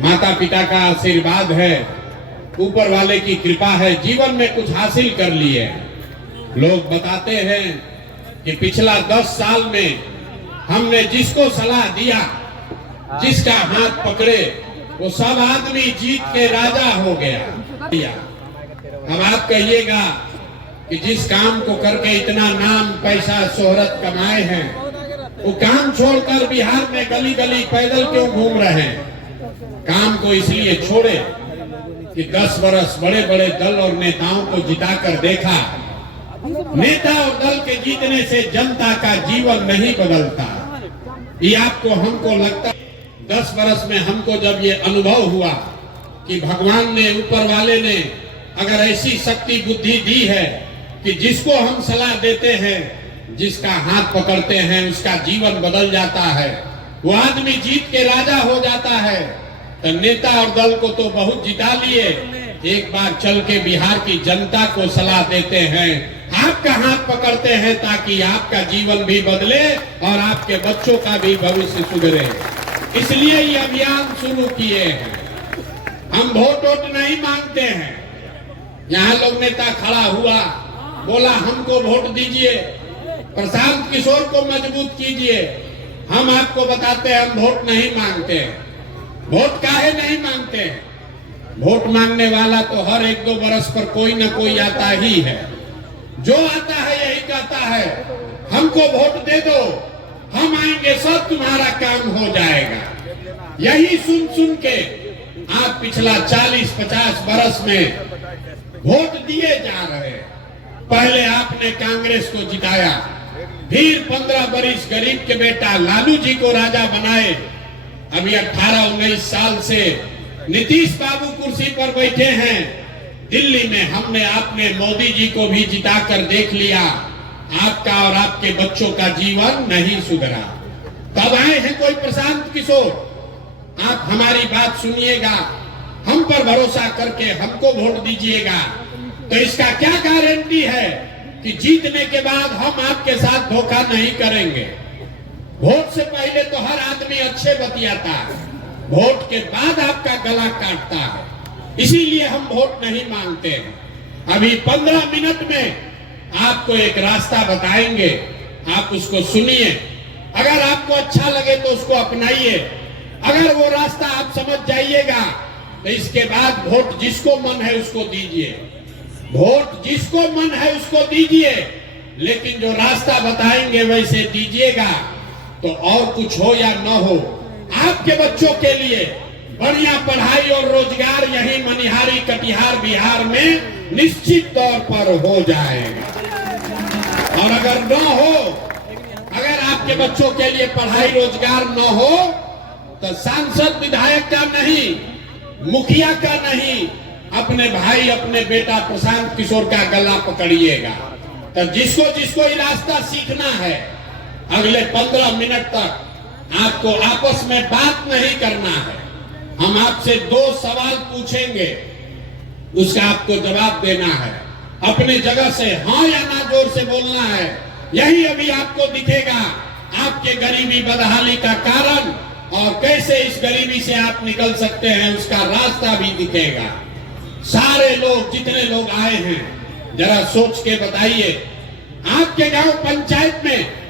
माता पिता का आशीर्वाद है, ऊपर वाले की कृपा है, जीवन में कुछ हासिल कर लिए। लोग बताते हैं कि पिछला 10 साल में हमने जिसको सलाह दिया, जिसका हाथ पकड़े, वो सब आदमी जीत के राजा हो गया। अब आप कहिएगा कि जिस काम को करके इतना नाम पैसा शोहरत कमाए हैं, वो काम छोड़कर बिहार में गली गली पैदल क्यों घूम रहे हैं? काम को इसलिए छोड़े कि 10 वर्ष बड़े बड़े दल और नेताओं को जिताकर देखा, नेता और दल के जीतने से जनता का जीवन नहीं बदलता। ये आपको हमको लगता, 10 वर्ष में हमको जब ये अनुभव हुआ कि भगवान ने, ऊपर वाले ने अगर ऐसी शक्ति बुद्धि दी है कि जिसको हम सलाह देते हैं, जिसका हाथ पकड़ते हैं, उसका जीवन बदल जाता है, वो आदमी जीत के राजा हो जाता है। तो नेता और दल को तो बहुत जिता लिए, एक बार चल के बिहार की जनता को सलाह देते हैं, आपका हाथ पकड़ते हैं ताकि आपका जीवन भी बदले और आपके बच्चों का भी भविष्य सुधरे। इसलिए ये अभियान शुरू किए हैं। हम वोट नहीं मांगते हैं। यहाँ लोग नेता खड़ा हुआ, बोला हमको वोट दीजिए, प्रशांत किशोर को मजबूत कीजिए। हम आपको बताते हैं हम वोट नहीं मांगते। वोट काहे नहीं मांगते हैं? वोट मांगने वाला तो हर 1-2 बरस पर कोई न कोई आता ही है। जो आता है यही कहता है हमको वोट दे दो, हम आएंगे, सब तुम्हारा काम हो जाएगा। यही सुन सुन के आप पिछला 40-50 बरस में वोट दिए जा रहे हैं। पहले आपने कांग्रेस को जिताया, फिर 15 बरिस गरीब के बेटा लालू जी को राजा बनाए। अभी 18-19 साल से नीतीश बाबू कुर्सी पर बैठे हैं। दिल्ली में हमने आपने मोदी जी को भी जिताकर देख लिया, आपका और आपके बच्चों का जीवन नहीं सुधरा। तब आए हैं कोई प्रशांत किशोर, आप हमारी बात सुनिएगा, हम पर भरोसा करके हमको वोट दीजिएगा। तो इसका क्या गारंटी है कि जीतने के बाद हम आपके साथ धोखा नहीं करेंगे? वोट से पहले तो हर आदमी अच्छे बतियाता है, वोट के बाद आपका गला काटता है। इसीलिए हम वोट नहीं मांगते हैं। अभी 15 मिनट में आपको एक रास्ता बताएंगे, आप उसको सुनिए। अगर आपको अच्छा लगे तो उसको अपनाइए। अगर वो रास्ता आप समझ जाइएगा तो इसके बाद वोट जिसको मन है उसको दीजिए, वोट जिसको मन है उसको दीजिए, लेकिन जो रास्ता बताएंगे वैसे दीजिएगा। तो और कुछ हो या न हो, आपके बच्चों के लिए बढ़िया पढ़ाई और रोजगार यही मनिहारी कटिहार बिहार में निश्चित तौर पर हो जाएगा। और अगर न हो, अगर आपके बच्चों के लिए पढ़ाई रोजगार न हो, तो सांसद विधायक का नहीं, मुखिया का नहीं, अपने भाई अपने बेटा प्रशांत किशोर का गला पकड़िएगा। तो जिसको जिसको ये रास्ता सीखना है, अगले 15 मिनट तक आपको आपस में बात नहीं करना है। हम आपसे 2 सवाल पूछेंगे, उसका आपको जवाब देना है। अपने जगह से हाँ या ना जोर से बोलना है। यही अभी आपको दिखेगा आपके गरीबी बदहाली का कारण, और कैसे इस गरीबी से आप निकल सकते हैं उसका रास्ता भी दिखेगा। सारे लोग, जितने लोग आए हैं, जरा सोच के बताइए, आपके गांव पंचायत में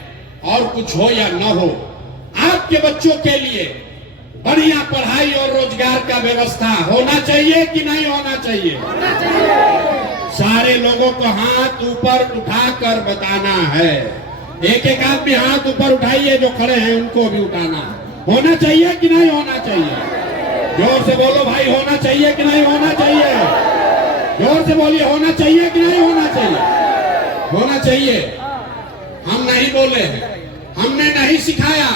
और कुछ हो या न हो, आपके बच्चों के लिए बढ़िया पढ़ाई और रोजगार का व्यवस्था होना चाहिए कि नहीं होना चाहिए? होना चाहिए। सारे लोगों को हाथ ऊपर उठाकर बताना है। एक एक आदमी हाथ ऊपर उठाइए, जो खड़े हैं उनको भी उठाना है। होना चाहिए कि नहीं होना चाहिए? जोर से बोलो भाई, होना चाहिए कि नहीं होना चाहिए? जोर से बोलिए, होना चाहिए कि नहीं होना चाहिए? होना चाहिए। हम नहीं बोले हैं, हमने नहीं सिखाया।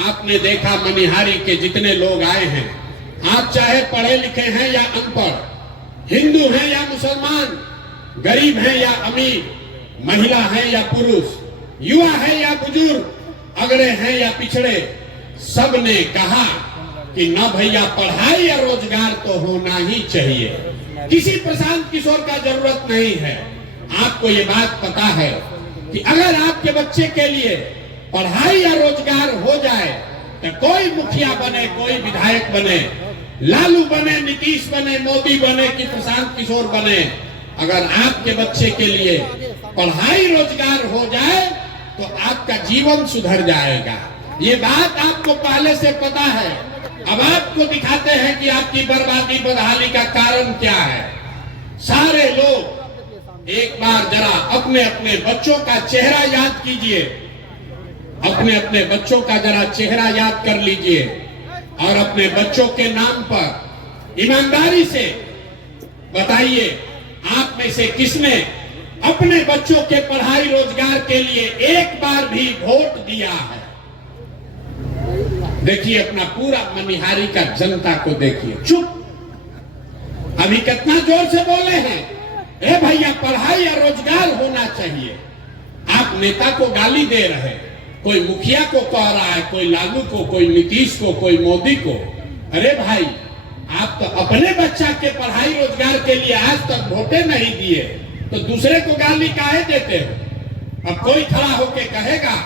आपने देखा मनिहारी के जितने लोग आए हैं, आप चाहे पढ़े लिखे हैं या अनपढ़, हिंदू हैं या मुसलमान, गरीब हैं या अमीर, महिला हैं या पुरुष, युवा हैं या बुजुर्ग, अगड़े हैं या पिछड़े, सब ने कहा कि न भैया पढ़ाई या रोजगार तो होना ही चाहिए। किसी प्रशांत किशोर का जरूरत नहीं है। आपको ये बात पता है कि अगर आपके बच्चे के लिए पढ़ाई या रोजगार हो जाए तो कोई मुखिया बने, कोई विधायक बने, लालू बने, नीतीश बने, मोदी बने कि प्रशांत किशोर बने, अगर आपके बच्चे के लिए पढ़ाई रोजगार हो जाए तो आपका जीवन सुधर जाएगा। ये बात आपको पहले से पता है। अब आपको दिखाते हैं कि आपकी बर्बादी बदहाली का कारण क्या है। सारे लोग एक बार जरा अपने अपने बच्चों का चेहरा याद कीजिए, अपने अपने बच्चों का जरा चेहरा याद कर लीजिए और अपने बच्चों के नाम पर ईमानदारी से बताइए, आप में से किसने अपने बच्चों के पढ़ाई रोजगार के लिए एक बार भी वोट दिया है? देखिए अपना पूरा मनिहारी का जनता को देखिए। चुप, अभी कितना जोर से बोले हैं, ए भैया पढ़ाई या रोजगार होना चाहिए। आप नेता को गाली दे रहे, कोई मुखिया को कह रहा है, कोई लालू को, कोई नीतीश को, कोई मोदी को। अरे भाई, आप तो अपने बच्चा के पढ़ाई रोजगार के लिए आज तक वोटे नहीं दिए, तो दूसरे को गाली काहे देते हो? अब कोई खड़ा होके कहेगा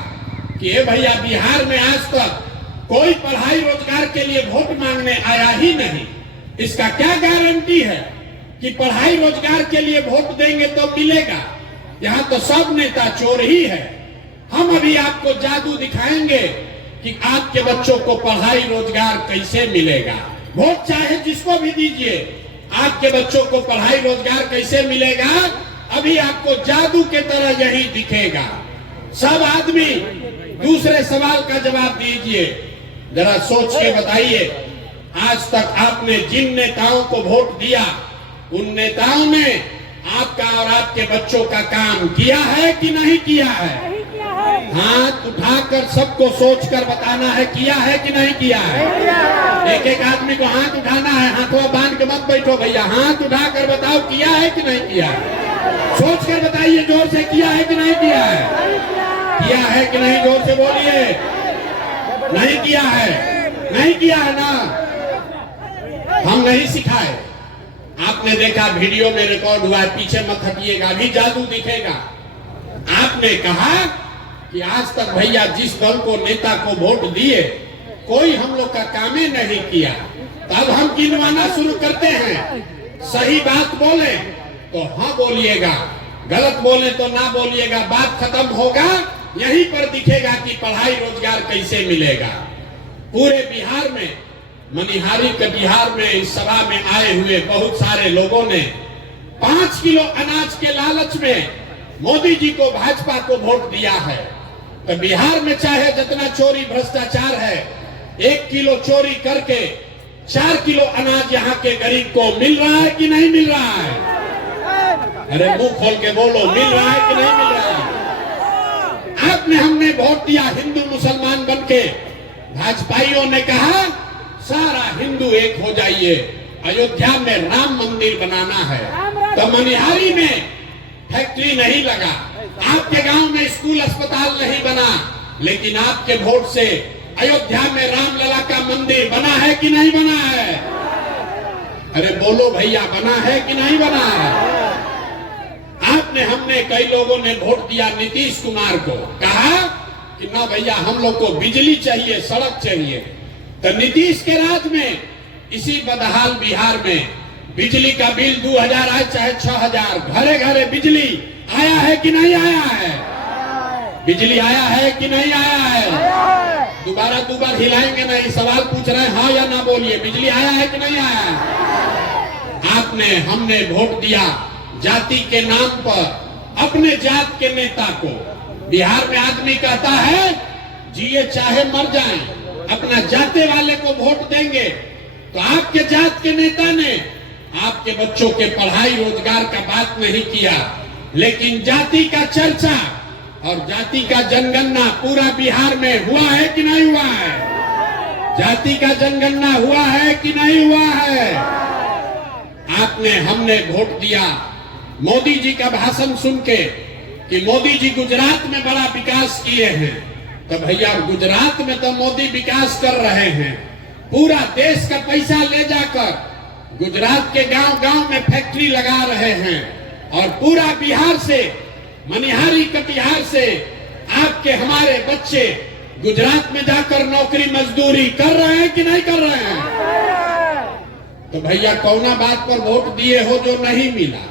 कि ए भैया बिहार में आज तक कोई पढ़ाई रोजगार के लिए वोट मांगने आया ही नहीं, इसका क्या गारंटी है कि पढ़ाई रोजगार के लिए वोट देंगे तो मिलेगा? यहाँ तो सब नेता चोर ही है। हम अभी आपको जादू दिखाएंगे कि आपके बच्चों को पढ़ाई रोजगार कैसे मिलेगा। वोट चाहे जिसको भी दीजिए, आपके बच्चों को पढ़ाई रोजगार कैसे मिलेगा, अभी आपको जादू के तरह यही दिखेगा। सब आदमी दूसरे सवाल का जवाब दीजिए, जरा सोच के बताइए, आज तक आपने जिन नेताओं को वोट दिया, उन नेताओं ने आपका और आपके बच्चों का काम किया है कि नहीं किया है? हाथ उठाकर सबको सोचकर बताना है, किया है कि नहीं किया है? एक एक आदमी को हाथ उठाना है, हाथों बांध के मत बैठो भैया, हाथ उठाकर बताओ किया है कि नहीं किया है? सोच कर बताइए जोर से, किया है कि नहीं किया है? किया है कि नहीं? जोर से बोलिए। नहीं किया है, नहीं किया है ना? हम नहीं सिखाए। आपने देखा वीडियो में रिकॉर्ड हुआ है, पीछे मत हटिएगा, अभी जादू दिखेगा। आपने कहा कि आज तक भैया जिस दल को नेता को वोट दिए, कोई हम लोग का काम ही नहीं किया। तब हम गिनवाना शुरू करते हैं। सही बात बोले तो हाँ बोलिएगा, गलत बोले तो ना बोलिएगा, बात खत्म होगा। यहीं पर दिखेगा कि पढ़ाई रोजगार कैसे मिलेगा। पूरे बिहार में, मनिहारी कटिहार में इस सभा में आए हुए बहुत सारे लोगों ने 5 किलो अनाज के लालच में मोदी जी को, भाजपा को वोट दिया है। तो बिहार में चाहे जितना चोरी भ्रष्टाचार है, 1 किलो चोरी करके 4 किलो अनाज यहाँ के गरीब को मिल रहा है कि नहीं मिल रहा है? अरे मुंह खोल के बोलो, मिल रहा है कि नहीं मिल रहा है? आपने, हमने वोट दिया हिंदू मुसलमान बनके, भाजपाइयों ने कहा सारा हिंदू एक हो जाइए, अयोध्या में राम मंदिर बनाना है। तो मनिहारी में फैक्ट्री नहीं लगा, आपके गांव में स्कूल अस्पताल नहीं बना, लेकिन आपके वोट से अयोध्या में रामलला का मंदिर बना है कि नहीं बना है? अरे बोलो भैया, बना है कि नहीं बना है? आपने, हमने, कई लोगों ने वोट दिया नीतीश कुमार को, कहा कि ना भैया हम लोग को बिजली चाहिए, सड़क चाहिए। तो नीतीश के राज में इसी बदहाल बिहार में बिजली का बिल 2000 आए चाहे 6000, घरे घरे बिजली आया है कि नहीं आया है? बिजली आया है कि नहीं आया है? दोबारा 2 बार हिलाएंगे नहीं, सवाल पूछ रहे हैं, हाँ या ना बोलिए, बिजली आया है कि नहीं आया है? आपने, हमने वोट दिया जाति के नाम पर अपने जात के नेता को। बिहार में आदमी कहता है जिए चाहे मर जाएं, अपना जाते वाले को वोट देंगे। तो आपके जात के नेता ने आपके बच्चों के पढ़ाई रोजगार का बात नहीं किया, लेकिन जाति का चर्चा और जाति का जनगणना पूरा बिहार में हुआ है कि नहीं हुआ है? जाति का जनगणना हुआ है कि नहीं हुआ है? आपने, हमने वोट दिया मोदी जी का भाषण सुन के कि मोदी जी गुजरात में बड़ा विकास किए हैं। तो भैया गुजरात में तो मोदी विकास कर रहे हैं, पूरा देश का पैसा ले जाकर गुजरात के गांव गांव में फैक्ट्री लगा रहे हैं, और पूरा बिहार से, मनिहारी कटिहार से आपके हमारे बच्चे गुजरात में जाकर नौकरी मजदूरी कर रहे हैं कि नहीं कर रहे हैं? तो भैया कौना बात पर वोट दिए हो जो नहीं मिला?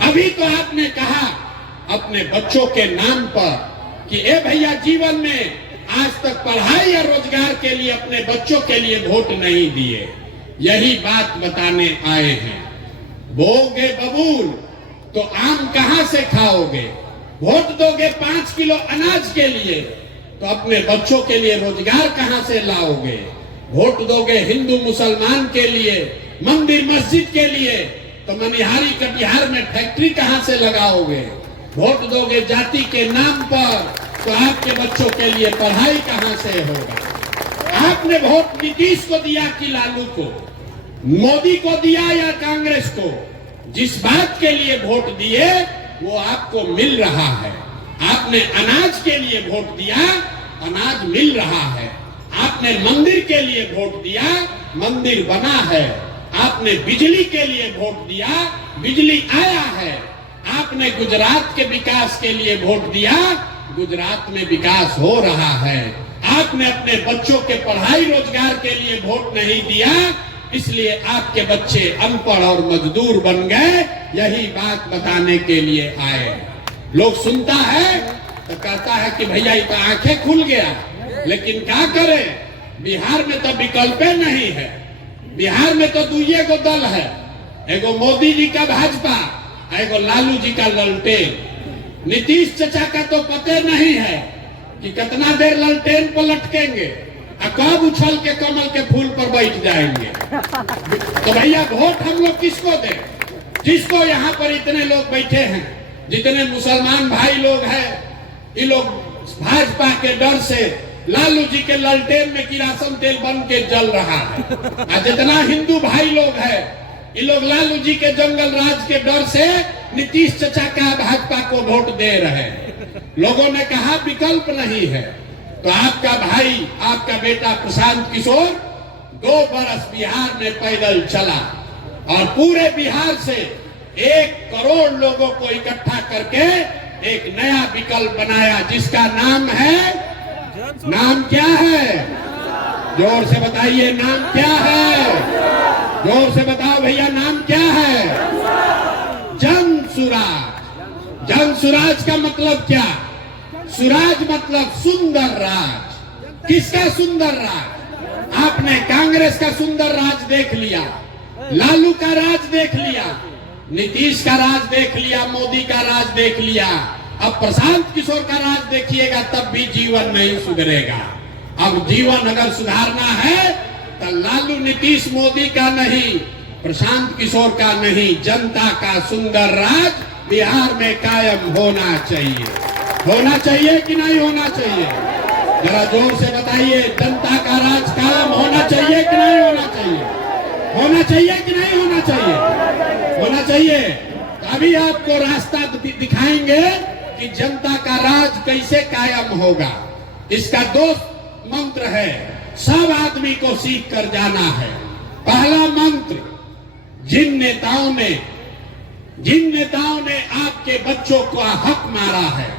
अभी तो आपने कहा अपने बच्चों के नाम पर कि ए भैया जीवन में आज तक पढ़ाई या रोजगार के लिए अपने बच्चों के लिए वोट नहीं दिए। यही बात बताने आए हैं। बोगे बबूल तो आम कहां से खाओगे? वोट दोगे 5 किलो अनाज के लिए तो अपने बच्चों के लिए रोजगार कहां से लाओगे? वोट दोगे हिंदू मुसलमान के लिए, मंदिर मस्जिद के लिए तो मनिहारी कटिहार में फैक्ट्री कहां से लगाओगे? वोट दोगे जाति के नाम पर तो आपके बच्चों के लिए पढ़ाई कहां से होगा? आपने वोट नीतीश को दिया कि लालू को, मोदी को दिया या कांग्रेस को? जिस बात के लिए वोट दिए वो आपको मिल रहा है। आपने अनाज के लिए वोट दिया, अनाज मिल रहा है। आपने मंदिर के लिए वोट दिया, मंदिर बना है। आपने बिजली के लिए वोट दिया, बिजली आया है। आपने गुजरात के विकास के लिए वोट दिया, गुजरात में विकास हो रहा है। आपने अपने बच्चों के पढ़ाई रोजगार के लिए वोट नहीं दिया, इसलिए आपके बच्चे अनपढ़ और मजदूर बन गए। यही बात बताने के लिए आए। लोग सुनता है तो कहता है कि भैया ये तो आंखें खुल गया, लेकिन क्या करे? बिहार में तो विकल्प नहीं है। बिहार में तो दुइये को दल है, एगो मोदी जी का भाजपा, एगो लालू जी का ललटेन। नीतीश चचा का तो पते नहीं है कि कितना देर ललटेन पर लटकेंगे और कब उछल के कमल के फूल पर बैठ जाएंगे। तो भैया वोट हम लोग किसको दें? जिसको यहाँ पर इतने लोग बैठे हैं, जितने मुसलमान भाई लोग हैं, ये लोग भाजपा के डर से लालू जी के ललटेन में किरासन तेल बन के जल रहा है। और जितना हिंदू भाई लोग हैं, ये लोग लालू जी के जंगल राज के डर से नीतीश चचा का भाजपा को वोट दे रहे हैं। लोगों ने कहा विकल्प नहीं है, तो आपका भाई, आपका बेटा प्रशांत किशोर 2 बरस बिहार में पैदल चला और पूरे बिहार से 1 करोड़ लोगों को इकट्ठा करके एक नया विकल्प बनाया, जिसका नाम है, नाम क्या है? जोर से बताइए, नाम क्या है? जोर से बताओ भैया, नाम क्या है? जन सुराज। जन सुराज का मतलब क्या? सुराज मतलब सुंदर राज। किसका सुंदर राज? आपने कांग्रेस का सुंदर राज देख लिया, लालू का राज देख लिया, नीतीश का राज देख लिया, मोदी का राज देख लिया। अब प्रशांत किशोर का राज देखिएगा, तब भी जीवन नहीं सुधरेगा। अब जीवन अगर सुधारना है तो लालू नीतीश मोदी का नहीं, प्रशांत किशोर का नहीं, जनता का सुंदर राज बिहार में कायम होना चाहिए। होना चाहिए कि नहीं होना चाहिए? जरा जोर से बताइए, जनता का राज कायम होना चाहिए कि नहीं होना चाहिए? होना चाहिए कि नहीं होना चाहिए? होना चाहिए। अभी आपको रास्ता दिखाएंगे कि जनता का राज कैसे कायम होगा। इसका 2 मंत्र है, सब आदमी को सीख कर जाना है। पहला मंत्र, जिन नेताओं ने आपके बच्चों को हक मारा है,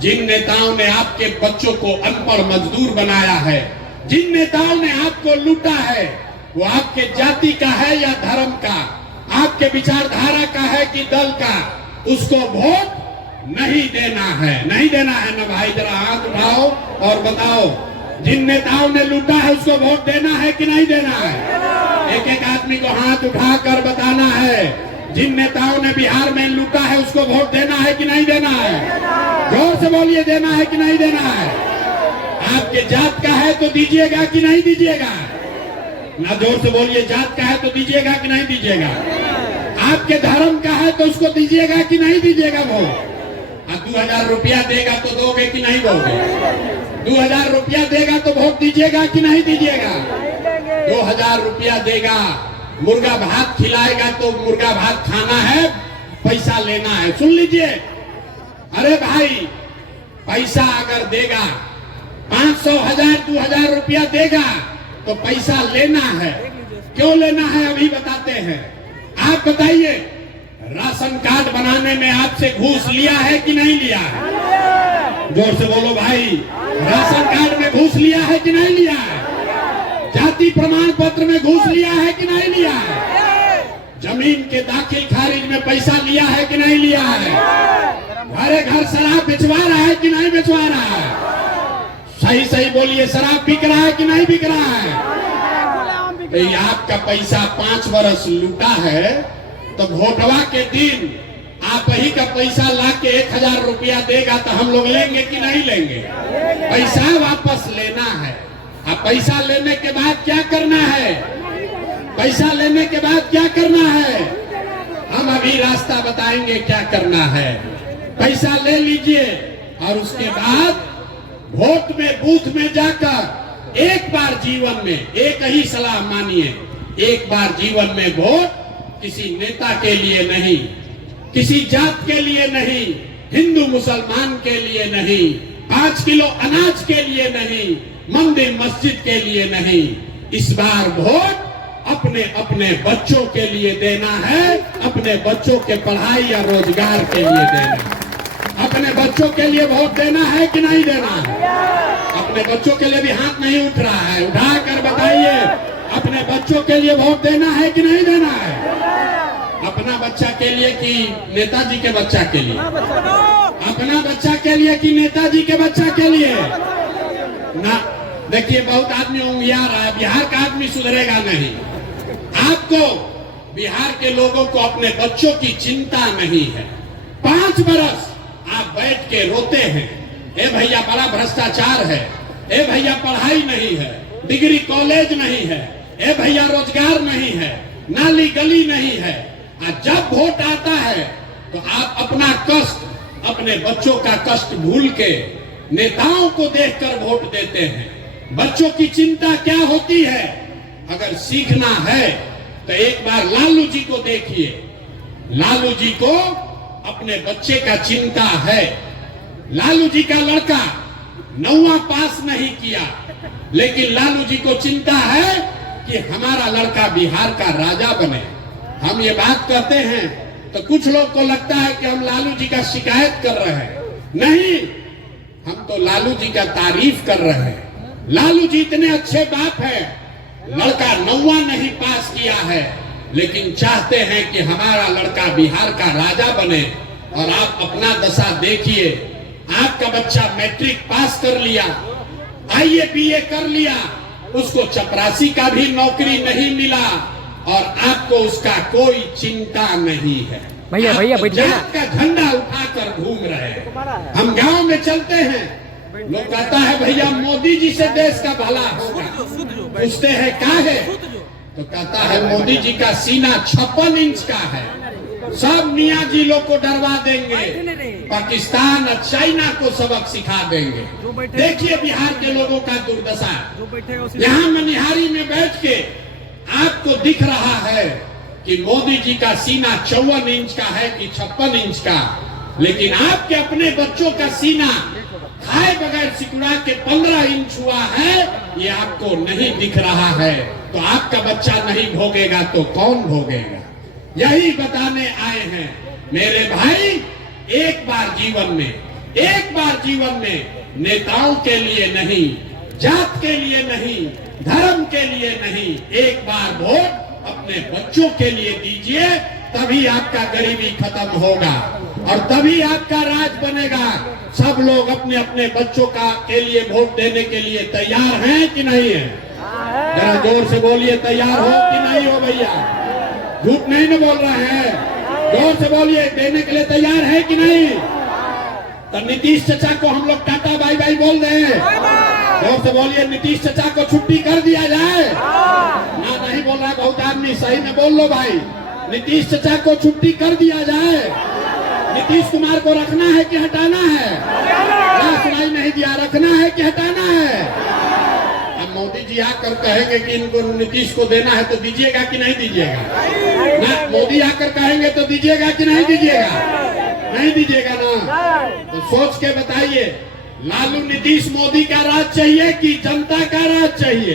जिन नेताओं ने आपके बच्चों को अनपढ़ मजदूर बनाया है, जिन नेताओं ने आपको लूटा है, वो आपके जाति का है या धर्म का, आपके विचारधारा का है कि दल का, उसको वोट नहीं देना है। नहीं देना है ना भाई? जरा हाथ उठाओ और बताओ, जिन नेताओं ने लूटा है उसको वोट देना है कि नहीं देना है? एक एक आदमी को हाथ उठाकर बताना है, जिन नेताओं ने बिहार में लूटा है उसको वोट देना है कि नहीं देना है? जोर से बोलिए, देना है कि नहीं देना है? आपके जात का है तो दीजिएगा कि नहीं दीजिएगा? ना, जोर से बोलिए, जात का है तो दीजिएगा कि नहीं दीजिएगा? आपके धर्म का है तो उसको दीजिएगा कि नहीं दीजिएगा? वो 2000 रुपया देगा तो दोगे कि नहीं दोगे? 2000 रुपया देगा तो वोट दीजिएगा कि नहीं दीजिएगा? 2000 रुपया देगा, मुर्गा भात खिलाएगा तो मुर्गा भात खाना है, पैसा लेना है। सुन लीजिए, अरे भाई, पैसा अगर देगा, 500, 1000, 2000 रुपया देगा तो पैसा लेना है। क्यों लेना है अभी बताते हैं। आप बताइए, राशन कार्ड बनाने में आपसे घूस लिया है कि नहीं लिया है? जोर से बोलो भाई, राशन कार्ड में घूस लिया है कि नहीं लिया है? जाति प्रमाण पत्र में घूस लिया है कि नहीं लिया है? जमीन के दाखिल खारिज में पैसा लिया है कि नहीं लिया है? घरे घर शराब बेचवा रहा है कि नहीं बेचवा रहा है? सही सही बोलिए, शराब बिक रहा है कि नहीं बिक रहा है? तो आपका पैसा 5 बरस लूटा है, तो वोटवा के दिन आप ही का पैसा ला के 1000 रुपया देगा तो हम लोग लेंगे कि नहीं लेंगे? पैसा वापस लेना है। अब पैसा लेने के बाद क्या करना है? पैसा लेने के बाद क्या करना है? हम अभी रास्ता बताएंगे क्या करना है। पैसा ले लीजिए और उसके बाद वोट में, बूथ में जाकर एक बार जीवन में, एक ही सलाह मानिए, एक बार जीवन में वोट किसी नेता के लिए नहीं, किसी जात के लिए नहीं, हिंदू मुसलमान के लिए नहीं, 5 किलो अनाज के लिए नहीं, मंदिर मस्जिद के लिए नहीं, इस बार वोट अपने अपने बच्चों के लिए देना है, अपने बच्चों के पढ़ाई या रोजगार के लिए देना है। अपने बच्चों के लिए वोट देना है कि नहीं देना है? अपने बच्चों के लिए भी हाथ नहीं उठ रहा है, उठा कर बताइए, अपने बच्चों के लिए वोट देना है कि नहीं देना है? अपना बच्चा के लिए कि नेताजी के बच्चा के लिए? अपना बच्चा के लिए कि नेताजी के बच्चा के लिए? ना, देखिए बहुत आदमी उंगिया रहा है, बिहार का आदमी सुधरेगा नहीं। आपको, बिहार के लोगों को अपने बच्चों की चिंता नहीं है। 5 बरस आप बैठ के रोते हैं, ए भैया बड़ा भ्रष्टाचार है, ए भैया पढ़ाई नहीं है, डिग्री कॉलेज नहीं है, ए भैया रोजगार नहीं है, नाली गली नहीं है। और जब वोट आता है तो आप अपना कष्ट, अपने बच्चों का कष्ट भूल के नेताओं को देखकर वोट देते हैं। बच्चों की चिंता क्या होती है? अगर सीखना है तो एक बार लालू जी को देखिए। लालू जी को अपने बच्चे का चिंता है। लालू जी का लड़का 9वां पास नहीं किया, लेकिन लालू जी को चिंता है कि हमारा लड़का बिहार का राजा बने। हम ये बात कहते हैं तो कुछ लोग को लगता है कि हम लालू जी का शिकायत कर रहे हैं। नहीं, हम तो लालू जी का तारीफ कर रहे हैं। लालू जी इतने अच्छे बाप हैं, लड़का 9वां नहीं पास किया है, लेकिन चाहते हैं कि हमारा लड़का बिहार का राजा बने। और आप अपना दशा देखिए, आपका बच्चा मैट्रिक पास कर लिया, IAA BA कर लिया, उसको चपरासी का भी नौकरी नहीं मिला और आपको उसका कोई चिंता नहीं है। भैया भैया जात का झंडा उठाकर घूम रहे हैं। हम गांव में चलते हैं, लोग कहता है भैया मोदी जी से देश का भला होगा। पूछते हैं क्या है, तो कहता है मोदी जी का सीना 56 इंच का है, सब मियाँ जी लोग को डरवा देंगे, पाकिस्तान और चाइना को सबक सिखा देंगे। देखिए बिहार के लोगों का दुर्दशा। यहाँ मनिहारी में बैठ के आपको दिख रहा है कि मोदी जी का सीना 54 इंच का है कि 56 इंच का, लेकिन आपके अपने बच्चों का सीना खाए बगैर सिकुड़ा के 15 इंच हुआ है, ये आपको नहीं दिख रहा है। तो आपका बच्चा नहीं भोगेगा तो कौन भोगेगा? यही बताने आए हैं मेरे भाई। एक बार जीवन में नेताओं के लिए नहीं, जात के लिए नहीं, धर्म के लिए नहीं, एक बार वोट अपने बच्चों के लिए दीजिए, तभी आपका गरीबी खत्म होगा और तभी आपका राज बनेगा। सब लोग अपने अपने बच्चों के लिए वोट देने के लिए तैयार हैं कि नहीं है? जरा जोर से बोलिए, तैयार हो कि नहीं हो भैया? झूठ नहीं न बोल रहे हैं, जोर से बोलिए, देने के लिए तैयार है कि नहीं? तो नीतीश चाचा को हम लोग टाटा बाय बाय बोल दें। जोर से बोलिए, नीतीश चाचा को छुट्टी कर दिया जाए ना? नहीं बोल रहा बहुत आदमी, सही में बोल लो भाई, नीतीश चाचा को छुट्टी कर दिया जाए। नीतीश कुमार को रखना है कि हटाना है? सुनाई नहीं दिया, रखना है कि हटाना है? अब मोदी जी आकर कहेंगे कि इनको नीतीश को देना है तो दीजिएगा कि नहीं दीजिएगा? ना, मोदी आकर कहेंगे तो दीजिएगा कि नहीं दीजिएगा? नहीं दीजिएगा ना? तो सोच के बताइए, लालू नीतीश मोदी का राज चाहिए कि जनता का राज चाहिए?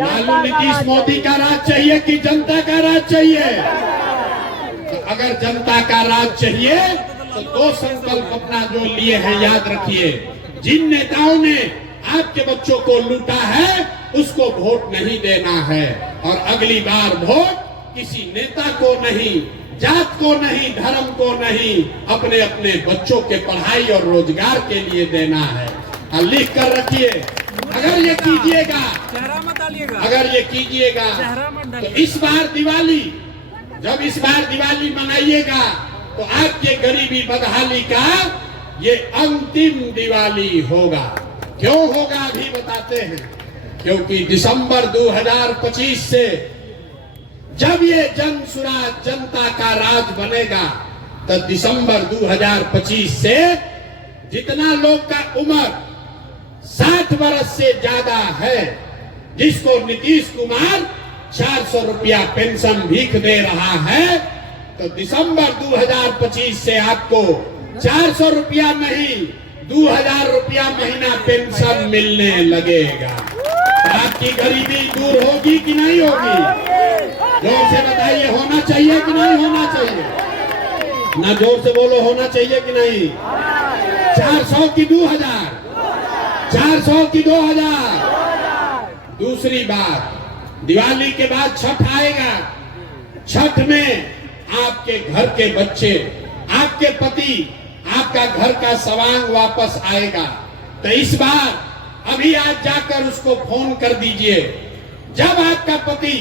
लालू नीतीश मोदी का राज चाहिए कि जनता का राज चाहिए? तो अगर जनता का राज चाहिए तो 2 संकल्प अपना जो लिए हैं याद रखिए। जिन नेताओं ने आपके बच्चों को लूटा है उसको वोट नहीं देना है। और अगली बार वोट किसी नेता को नहीं, जात को नहीं, धर्म को नहीं, अपने अपने बच्चों के पढ़ाई और रोजगार के लिए देना है। और लिख कर रखिए, अगर ये कीजिएगा, अगर ये कीजिएगा तो इस बार दिवाली, जब इस बार दिवाली मनाइएगा तो आपके गरीबी बदहाली का ये अंतिम दिवाली होगा। क्यों होगा अभी बताते हैं। क्योंकि दिसंबर 2025 से जब ये जन सुराज, जनता का राज बनेगा, तो दिसंबर 2025 से जितना लोग का उम्र 60 वर्ष से ज्यादा है, जिसको नीतीश कुमार 400 रुपया पेंशन भीख दे रहा है, तो दिसंबर 2025 से आपको 400 रुपया नहीं 2000 रुपया महीना पेंशन मिलने लगेगा। आपकी गरीबी दूर होगी कि नहीं होगी? जोर से बताइए, होना चाहिए कि नहीं होना चाहिए? ना जोर से बोलो, होना चाहिए कि नहीं? 400 की 2000, 400 की 2000। दूसरी बात, दिवाली के बाद छठ आएगा। छठ में आपके घर के बच्चे, आपके पति, आपका घर का सवांग वापस आएगा। तो इस बार अभी आज जाकर उसको फोन कर दीजिए। जब आपका पति,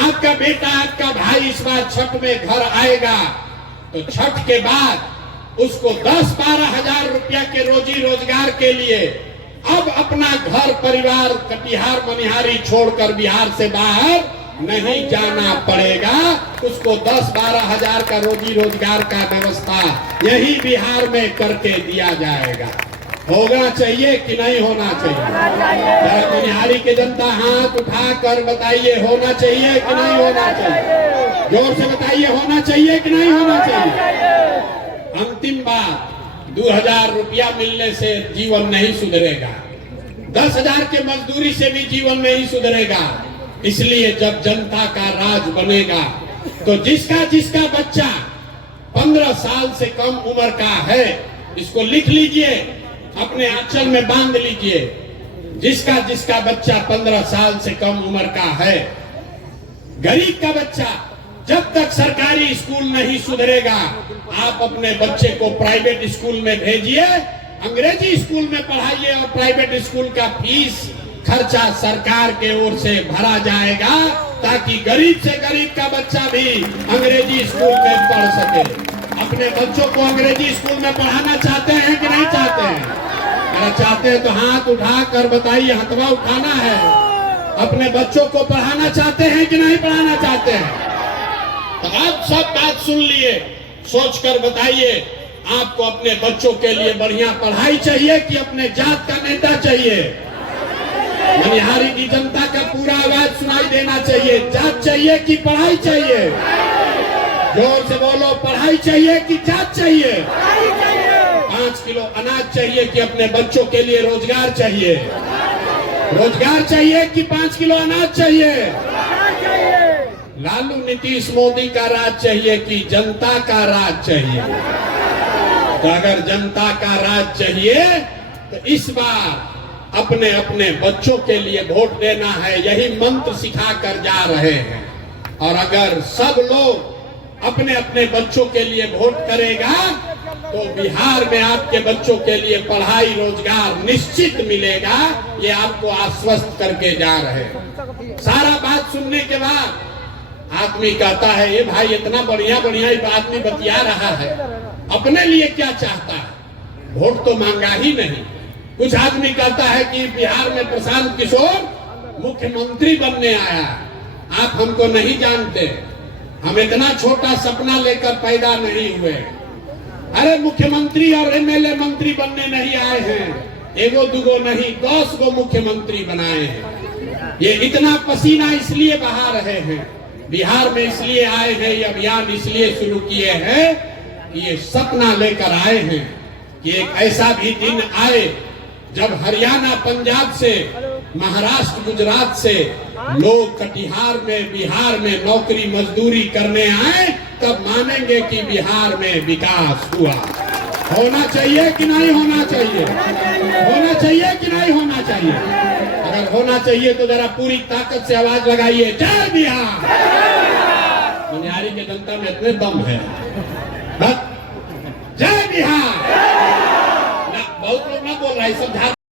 आपका बेटा, आपका भाई इस बार छठ में घर आएगा, तो छठ के बाद उसको 10-12 हजार रुपया के रोजी रोजगार के लिए अब अपना घर परिवार कटिहार मनिहारी छोड़कर बिहार से बाहर नहीं जाना पड़ेगा। उसको 10-12 हजार का रोजी रोजगार का व्यवस्था यही बिहार में करके दिया जाएगा। होना चाहिए कि नहीं होना चाहिए? जरा मनिहारी की जनता हाथ उठाकर बताइए, होना चाहिए कि नहीं होना चाहिए? जोर से बताइए, होना चाहिए कि नहीं होना चाहिए? अंतिम बात, 2000 रुपया मिलने से जीवन नहीं सुधरेगा, 10,000 के मजदूरी से भी जीवन नहीं सुधरेगा। इसलिए जब जनता का राज बनेगा तो जिसका जिसका बच्चा 15 साल से कम उम्र का है, इसको लिख लीजिए, अपने आंचल में बांध लीजिए। जिसका जिसका बच्चा 15 साल से कम उम्र का है, गरीब का बच्चा, जब तक सरकारी स्कूल नहीं सुधरेगा, आप अपने बच्चे को प्राइवेट स्कूल में भेजिए, अंग्रेजी स्कूल में पढ़ाइए और प्राइवेट स्कूल का फीस खर्चा सरकार के ओर से भरा जाएगा, ताकि गरीब से गरीब का बच्चा भी अंग्रेजी स्कूल में पढ़ सके। अपने बच्चों को अंग्रेजी स्कूल में पढ़ाना चाहते हैं कि नहीं चाहते हैं? अगर चाहते हैं तो हाथ उठा कर बताइए, हथवा उठाना है। अपने बच्चों को पढ़ाना चाहते हैं कि नहीं पढ़ाना चाहते हैं? तो आप सब बात सुन लिए, सोच कर बताइए, आपको अपने बच्चों के लिए बढ़िया पढ़ाई चाहिए कि अपने जात का नेता चाहिए? मनिहारी की जनता का पूरा आवाज सुनाई देना चाहिए। जात चाहिए कि पढ़ाई चाहिए? जोर से बोलो, पढ़ाई चाहिए कि जात चाहिए? 5 किलो अनाज चाहिए कि अपने बच्चों के लिए रोजगार चाहिए? रोजगार चाहिए कि 5 किलो अनाज चाहिए? लालू नीतीश मोदी का राज चाहिए कि जनता का राज चाहिए? तो अगर जनता का राज चाहिए तो इस बार अपने अपने बच्चों के लिए वोट देना है, यही मंत्र सिखा कर जा रहे हैं। और अगर सब लोग अपने अपने बच्चों के लिए वोट करेगा तो बिहार में आपके बच्चों के लिए पढ़ाई रोजगार निश्चित मिलेगा। ये आपको आश्वस्त करके जा रहे हैं। सारा बात सुनने के बाद आदमी कहता है, ये भाई इतना बढ़िया बढ़िया आदमी बतिया रहा है, अपने लिए क्या चाहता है? वोट तो मांगा ही नहीं। कुछ आदमी कहता है कि बिहार में प्रशांत किशोर मुख्यमंत्री बनने आया, आप हमको नहीं जानते, हम इतना छोटा सपना लेकर पैदा नहीं हुए। अरे मुख्यमंत्री और एमएलए मंत्री बनने नहीं आए हैं, एगो दुगो नहीं 10 गो मुख्यमंत्री बनाए हैं। ये इतना पसीना इसलिए बहा रहे हैं, बिहार में इसलिए आए हैं, ये अभियान इसलिए शुरू किए हैं कि ये सपना लेकर आए हैं कि एक ऐसा भी दिन आए जब हरियाणा, पंजाब से, महाराष्ट्र, गुजरात से लोग कटिहार में, बिहार में नौकरी मजदूरी करने आए, तब मानेंगे कि बिहार में विकास हुआ। होना चाहिए कि नहीं होना चाहिए? होना चाहिए कि नहीं होना चाहिए? अगर होना चाहिए तो जरा पूरी ताकत से आवाज लगाइए, जय बिहार। मनिहारी के जनता में इतने दम है, जय बिहार। बहुत लोग ना बोल रहा है, सब